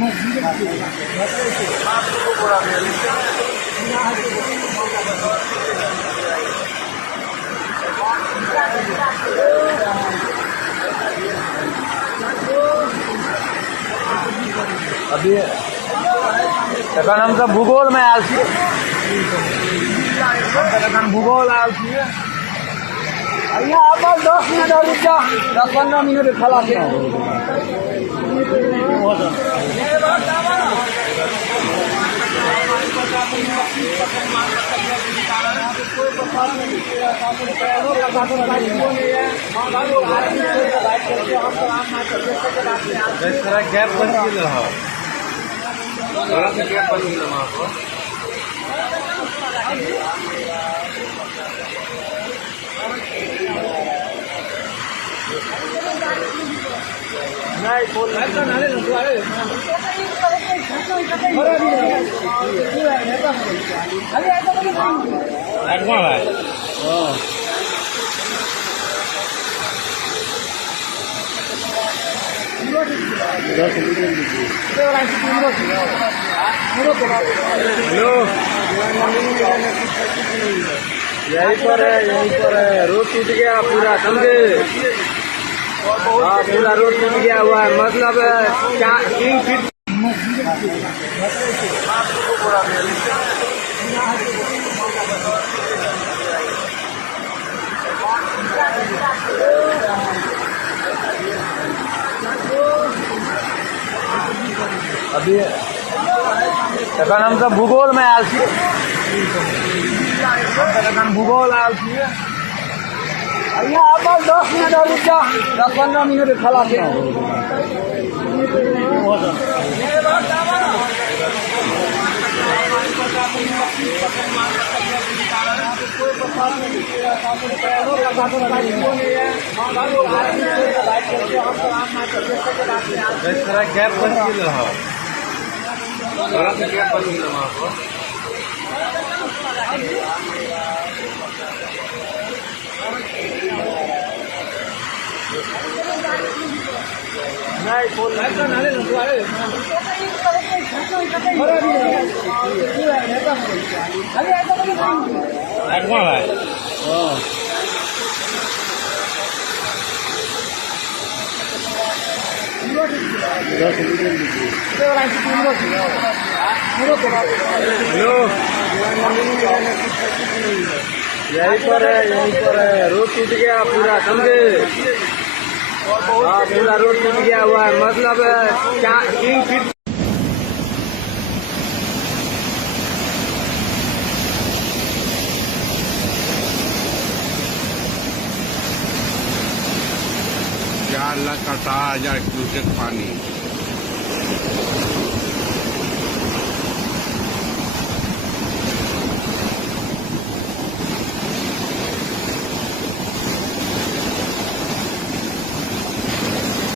अभी एखन हम सब भूगोल में आयल छी। एखन भूगोल आयल छी। यहाँ अपन 10 मिनट और रुक जा, 10-15 मिनट खला के गैप बन रहा गैप बन रहा नहीं फोन यहीं पर है रोड टूट गया पूरा, समझे? हाँ पूरा रोड टूट गया हुआ है, मतलब 3 फीट। अभी एखन हम सब भूगोल में आयल छी। एखन भूगोल आयल छी। यहाँ अपन 10 मिनट और रुक जा, 10-15 मिनट खला के गैप बन रहा गैप बन रहा नहीं फोन यहीं पर है रोड टूट गया पूरा, समझे? हाँ पूरा रोड टूट गया हुआ है, मतलब 3 फीट। लगातार 1000 क्यूसेक पानी